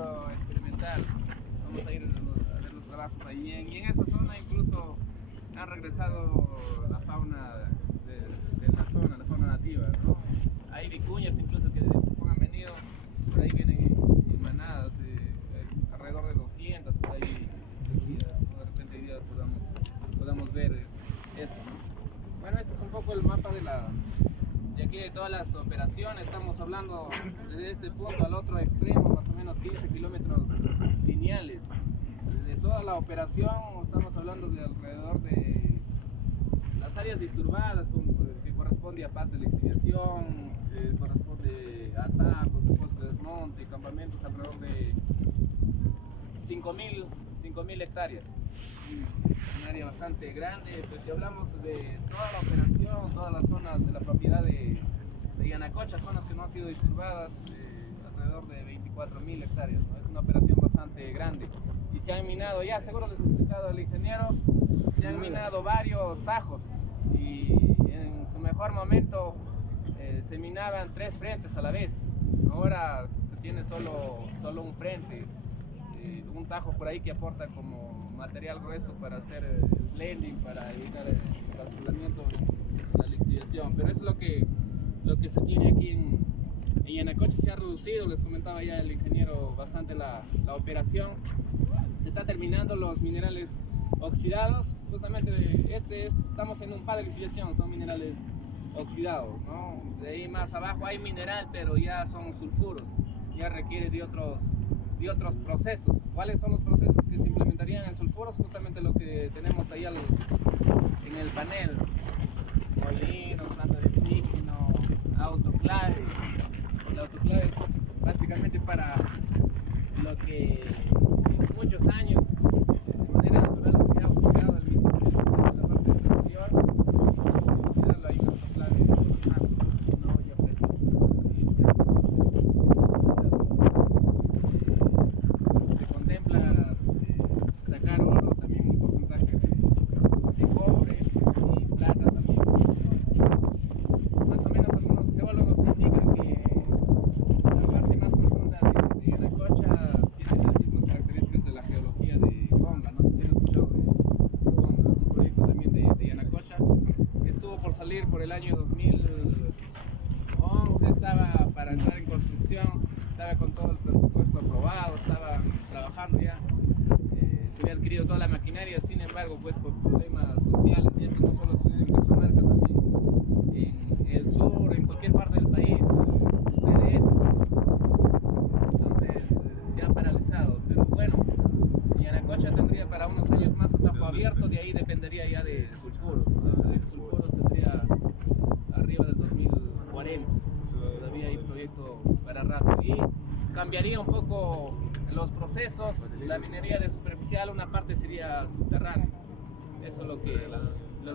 centro experimental. Vamos a ir a ver los trabajos ahí. Y en esa zona incluso han regresado la fauna de la zona, la fauna nativa, ¿no? Hay vicuñas incluso que han venido, por ahí vienen en manadas, alrededor de 200 por ahí, ¿no? De repente hoy día podamos ver eso, ¿no? Bueno, este es un poco el mapa de aquí de todas las operaciones. Estamos hablando desde este punto al otro extremo, más o menos 15 kilómetros lineales. De toda la operación estamos hablando de alrededor de las áreas disturbadas que corresponde a paz de la exiliación, corresponde a atajos, depósitos de desmonte, campamentos, alrededor de 5.000 hectáreas. Un área bastante grande. Pues si hablamos de toda la operación, todas las zonas de la propiedad de Yanacocha, zonas que no han sido disturbadas, alrededor de 24.000 hectáreas, ¿no? Es una operación bastante grande. Y se han minado, ya seguro les he explicado al ingeniero, se han minado varios tajos y en su mejor momento se minaban 3 frentes a la vez. Ahora se tiene solo un frente, un tajo por ahí que aporta como material grueso para hacer el blending, para evitar el encapsulamiento en la lixiviación. Pero eso es lo que se tiene aquí en Yanacocha. Se ha reducido, les comentaba ya el ingeniero, bastante la operación. Se está terminando los minerales oxidados. Justamente estamos en un par de lixiviación, son minerales oxidados, ¿no? De ahí más abajo hay mineral, pero ya son sulfuros, ya requiere de otros procesos. ¿Cuáles son los procesos que se implementarían en sulfuros? Justamente lo que tenemos ahí en el panel: molino, planta de oxígeno, autoclave. La autoclave es básicamente para lo que en muchos años de manera natural se ha oxidado el mismo en la parte superior. Oxidarlo, hay una autoclave que no olla a presión. Se contempla sacar oro, también un porcentaje de cobre y plata también. Más o menos algunos geólogos indican que la parte más profunda de Yanacocha tiene las mismas características de la geología de Conga. No sé si han escuchado de Conga, un proyecto también de Yanacocha que estuvo por salir por el año 2011, estaba para entrar en construcción, estaba con todo el presupuesto aprobado, estaba trabajando ya, se había adquirido toda la maquinaria. Sin embargo, pues por problemas sociales, y esto no solo sucede en Cajamarca, también en el sur, en cualquier parte del país sucede esto. Entonces se ha paralizado, pero bueno, Yanacocha tendría para unos años más atajo abierto, de ahí dependería ya de sulfuros, ¿no? O sea, de sulfuros tendría arriba del 2040, todavía hay proyecto para rato, y cambiaría un poco los procesos. La minería de superficial, una parte sería subterránea, eso es lo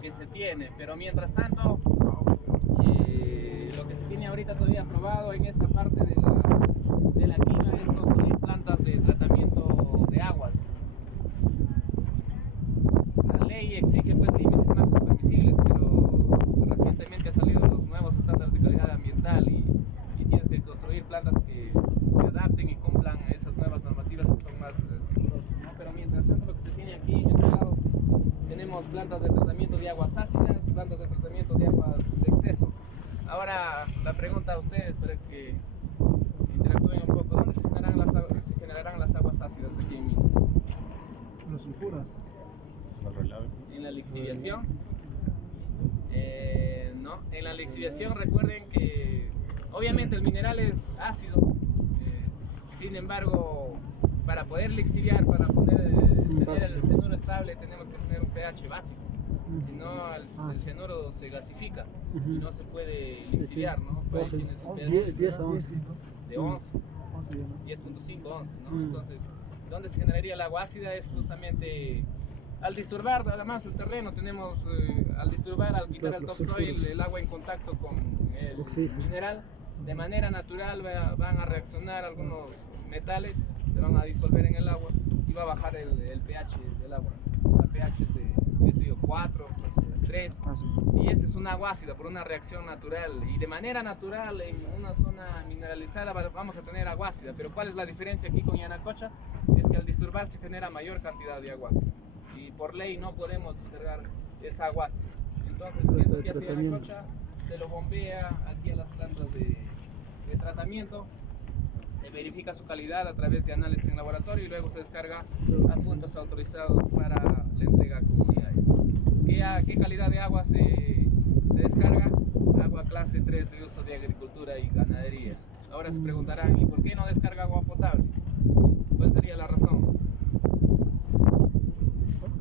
que se tiene, pero mientras tanto lo que se tiene ahorita todavía aprobado en esta parte de la quina es construir plantas de tratamiento de aguas. La ley exige pues límites máximos permisibles, pero recientemente han salido los nuevos estándares de calidad ambiental y tienes que construir plantas que se adapten y cumplan esas nuevas normativas que son más rigurosas, ¿no? Pero mientras tanto, lo que se tiene aquí en este lado, tenemos plantas de tratamiento de aguas ácidas, plantas de tratamiento de aguas de exceso. Ahora la pregunta a ustedes para que interactúen un poco: ¿dónde se generarán las aguas ácidas aquí en Mina? Los sulfuros. En la lixiviación. No, en la lixiviación recuerden que obviamente el mineral es ácido, sin embargo, para poder lixiviar, para poder tener el cianuro estable, tenemos que tener un pH básico. Si no, el cianuro se gasifica y no se puede lixiviar, ¿no? Por ahí tienes un pH de 11, 10.5, 11, ¿no? Entonces, ¿dónde se generaría el agua ácida? Es justamente al disturbar además el terreno. Tenemos al disturbar, al quitar el topsoil, el agua en contacto con el mineral, de manera natural van a reaccionar algunos metales, se van a disolver en el agua y va a bajar el pH del agua. El pH es de, qué sé yo, 4, pues, 3, Ah, sí. y ese es un agua ácida por una reacción natural, y de manera natural en una zona mineralizada vamos a tener agua ácida, pero ¿cuál es la diferencia aquí con Yanacocha? Es que al disturbar se genera mayor cantidad de agua ácida, y por ley no podemos descargar esa agua ácida. Entonces, ¿qué es lo que hace Yanacocha? Se lo bombea aquí a las plantas de tratamiento, se verifica su calidad a través de análisis en laboratorio y luego se descarga a puntos autorizados para la entrega a comunidades. ¿Qué calidad de agua se descarga? Agua clase 3 de uso de agricultura y ganadería. Ahora se preguntarán, ¿y por qué no descarga agua potable? ¿Cuál sería la razón?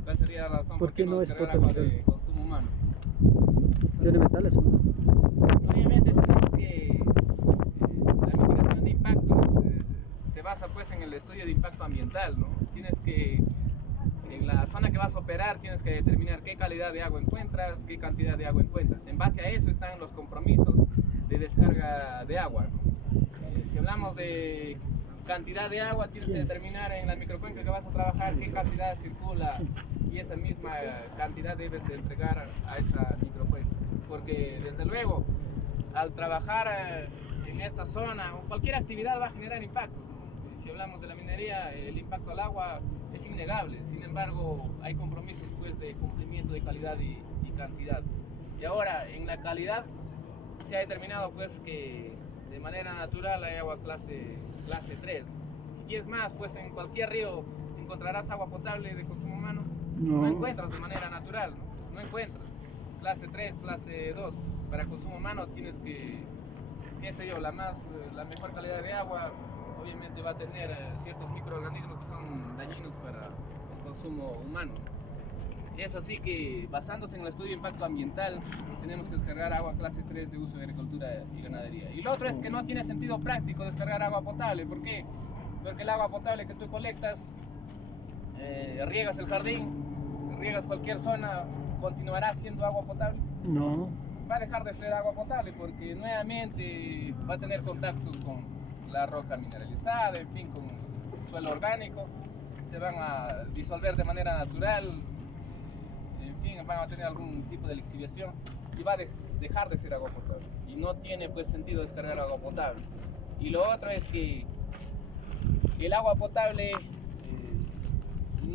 ¿Cuál sería la razón ¿Por qué no es descargar agua potable? de consumo humano? ¿Tiene metales? Obviamente tenemos que la mitigación de impactos se basa pues en el estudio de impacto ambiental, ¿no? Tienes que, en la zona que vas a operar, tienes que determinar qué calidad de agua encuentras, qué cantidad de agua encuentras. En base a eso están los compromisos de descarga de agua, ¿no? Si hablamos de cantidad de agua, tienes que determinar en la microcuenca que vas a trabajar qué cantidad circula y esa misma cantidad debes de entregar a esa microcuenca. Porque desde luego, al trabajar en esta zona, cualquier actividad va a generar impactos, ¿no? Si hablamos de la minería, el impacto al agua es innegable. Sin embargo, hay compromisos pues, de cumplimiento de calidad y cantidad. Y ahora, en la calidad, se ha determinado pues, que de manera natural hay agua clase 3. Y es más, pues en cualquier río encontrarás agua potable de consumo humano. No encuentras de manera natural, no encuentras. Clase 3, clase 2. Para consumo humano tienes que, qué sé yo, la mejor calidad de agua obviamente va a tener ciertos microorganismos que son dañinos para el consumo humano. Es así que, basándose en el estudio de impacto ambiental, tenemos que descargar agua clase 3 de uso de agricultura y ganadería. Y lo otro es que no tiene sentido práctico descargar agua potable. ¿Por qué? Porque el agua potable que tú colectas, riegas el jardín, riegas cualquier zona, ¿continuará siendo agua potable? No. Va a dejar de ser agua potable porque nuevamente va a tener contacto con la roca mineralizada, en fin, con el suelo orgánico, se van a disolver de manera natural, en fin, van a tener algún tipo de lixiviación y va a dejar de ser agua potable. Y no tiene pues sentido descargar agua potable. Y lo otro es que el agua potable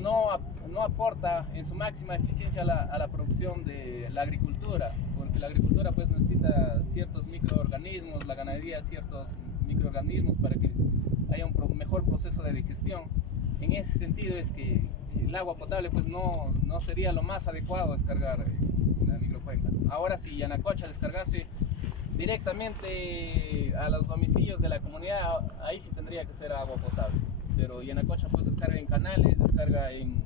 no aporta en su máxima eficiencia a la producción de la agricultura, porque la agricultura pues necesita ciertos microorganismos, la ganadería ciertos microorganismos para que haya un mejor proceso de digestión. En ese sentido es que el agua potable pues no sería lo más adecuado descargar en la microcuenca. Ahora si Yanacocha descargase directamente a los domicilios de la comunidad, ahí sí tendría que ser agua potable. Pero Yanacocha pues descarga en canales, descarga en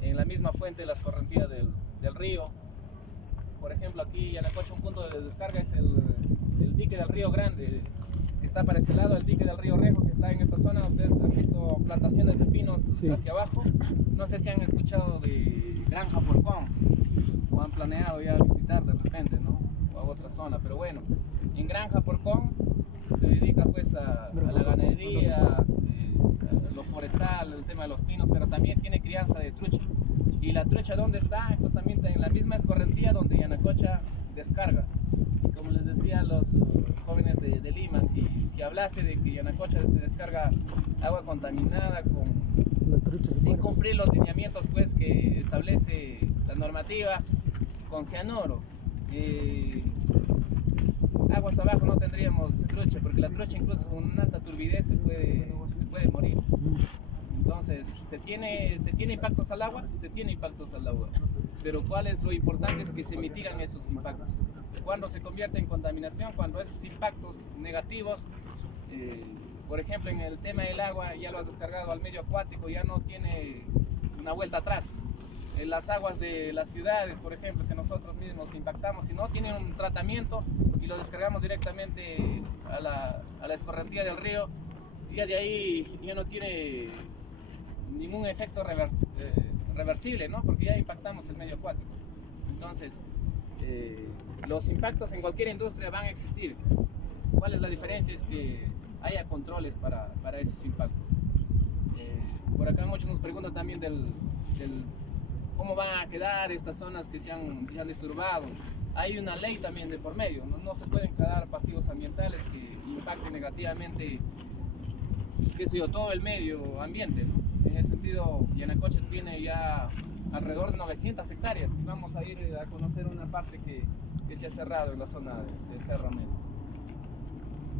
la misma fuente de las correntías del río. Por ejemplo, aquí Yanacocha un punto de descarga es el dique del río Grande, que está para este lado, el dique del río Rejo, que está en esta zona. Ustedes han visto plantaciones de pinos hacia abajo. No sé si han escuchado de Granja Porcón o han planeado ya visitar de repente, ¿no? O a otra zona, pero bueno, en Granja Porcón se dedica pues a la ganadería, a lo forestal, el tema de los pinos, pero también tiene crianza de trucha. ¿Y la trucha dónde está? Justamente en la misma escorrentía donde Yanacocha descarga. Y como les decía a los jóvenes de Lima, si hablase de que Yanacocha descarga agua contaminada sin cumplir los lineamientos pues, que establece la normativa, con cianuro, aguas abajo no tendríamos trucha, porque la trucha incluso con una alta turbidez se puede morir. Entonces, ¿se tiene impactos al agua? Se tiene impactos al agua. Pero ¿cuál es lo importante? Es que se mitigan esos impactos. Cuando se convierte en contaminación, cuando esos impactos negativos, por ejemplo, en el tema del agua, ya lo has descargado al medio acuático, ya no tiene una vuelta atrás. En las aguas de las ciudades, por ejemplo, que nosotros mismos impactamos, si no tienen un tratamiento y lo descargamos directamente a la escorrentía del río, ya de ahí ya no tiene ningún efecto reversible, ¿no? Porque ya impactamos el medio acuático. Entonces, los impactos en cualquier industria van a existir. ¿Cuál es la diferencia? Es que haya controles para esos impactos. Por acá muchos nos preguntan también del cómo van a quedar estas zonas que se han disturbado. Hay una ley también de por medio, no se pueden quedar pasivos ambientales que impacten negativamente, qué sé yo, todo el medio ambiente, ¿no? En ese sentido, Yanacocha tiene ya alrededor de 900 hectáreas y vamos a ir a conocer una parte que se ha cerrado en la zona de Serra Medio.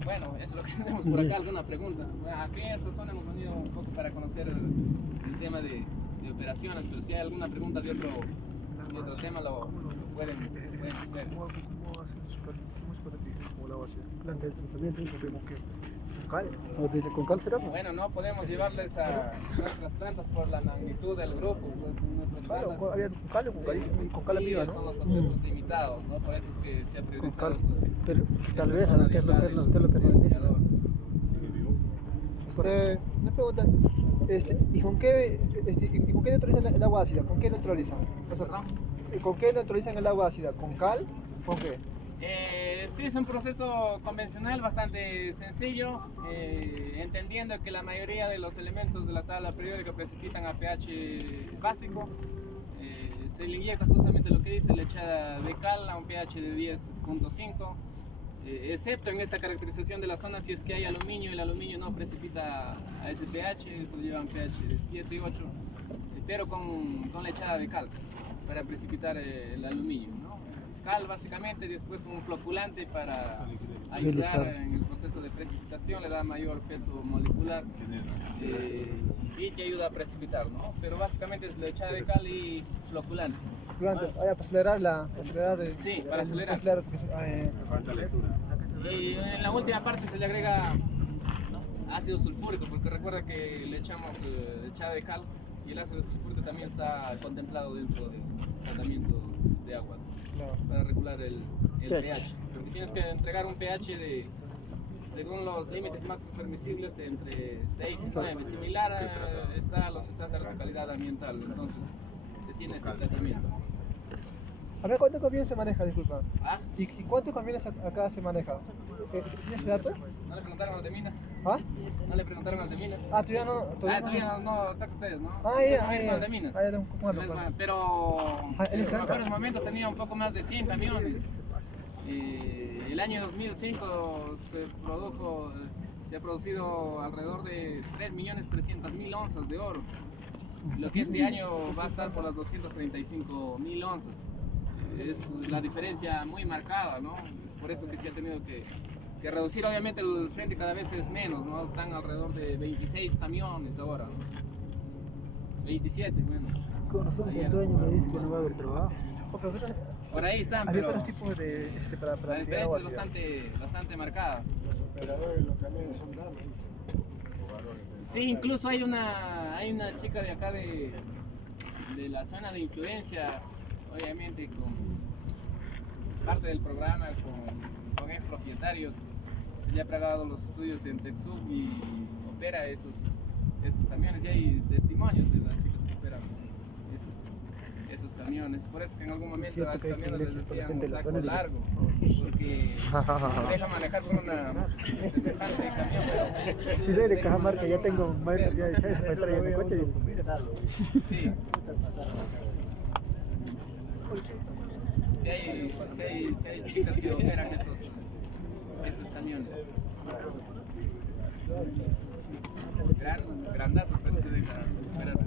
Bueno, eso es lo que tenemos por acá. ¿Alguna pregunta? Aquí en esta zona hemos venido un poco para conocer el tema de operaciones, pero si hay alguna pregunta de otro tema lo pueden hacer. ¿Cómo hacen cómo se planifica como la base? Planta de tratamiento. ¿Con qué? ¿Con cal? ¿Con cal será? Bueno, no podemos llevarles a nuestras plantas por la magnitud del grupo. Pues, nuestras Claro, plantas, había con cal o con caliza, y con cal amiga, son ¿no? los accesos limitados, ¿no? Por eso es que se ha priorizado cal. estos. Pero tal vez, zona ¿qué es lo de que nos dicen? Una pregunta, ¿y con qué neutralizan el agua ácida? ¿Con qué neutralizan? O sea, ¿Perdón? ¿con qué neutralizan el agua ácida? ¿Con cal? ¿Con qué? Sí, es un proceso convencional bastante sencillo, entendiendo que la mayoría de los elementos de la tabla periódica precipitan a pH básico. Se le inyecta justamente lo que dice, lechada de cal a un pH de 10.5, excepto en esta caracterización de la zona si es que hay aluminio, el aluminio no precipita a ese pH, estos llevan pH de 7 y 8, pero con lechada de cal para precipitar el aluminio, ¿no? Cal básicamente, después un floculante para ayudar en el proceso de precipitación, le da mayor peso molecular y te ayuda a precipitar, ¿no? Pero básicamente es lechada de cal y floculante. Para acelerar Sí, para acelerar. Y en la última parte se le agrega ácido sulfúrico, porque recuerda que le echamos lechada de cal y el ácido sulfúrico también está contemplado dentro del tratamiento de agua, para regular el pH. Porque tienes que entregar un pH de, según los límites máximos permisibles, entre 6 y 9, similar a los estándares de calidad ambiental. Entonces se tiene ese tratamiento. ¿Acá cuántos camiones se maneja, disculpa? ¿Ah? ¿Y cuántos camiones acá se maneja? ¿Tienes ese dato? ¿No le preguntaron al de minas? ¿Ah? ¿No le preguntaron al de minas? Todavía no. Todavía no está con ustedes, ¿no? Ya. De minas. Pero él en mejores momentos tenía un poco más de 100 camiones. El año 2005 se ha producido alrededor de 3.300.000 onzas de oro. Lo que este año va a estar por las 235.000 onzas. Es la diferencia muy marcada, ¿no? Por eso que se ha tenido que reducir. Obviamente el frente cada vez es menos, ¿no? Están alrededor de 26 camiones ahora, ¿no? 27, bueno. Conocemos un dueño me dice que no va a haber trabajo. Por ahí están, Había pero otros tipos de para la diferencia es bastante marcada. Los operadores de los camiones son damas. Sí, incluso hay una chica de acá de la zona de influencia, obviamente con parte del programa, con ex propietarios. Se le ha pagado los estudios en TechSub y opera esos camiones, y hay testimonios de las chicas que operan esos camiones. Por eso que en algún momento a esos camiones les decían un saco largo, porque se deja manejar con una semejante camión. Pero Si soy de Cajamarca, ya tengo mayor cantidad de chaves para traer en el coche. sí. Si hay chicas que operan esos camiones. Grandazos, pero se deja operar.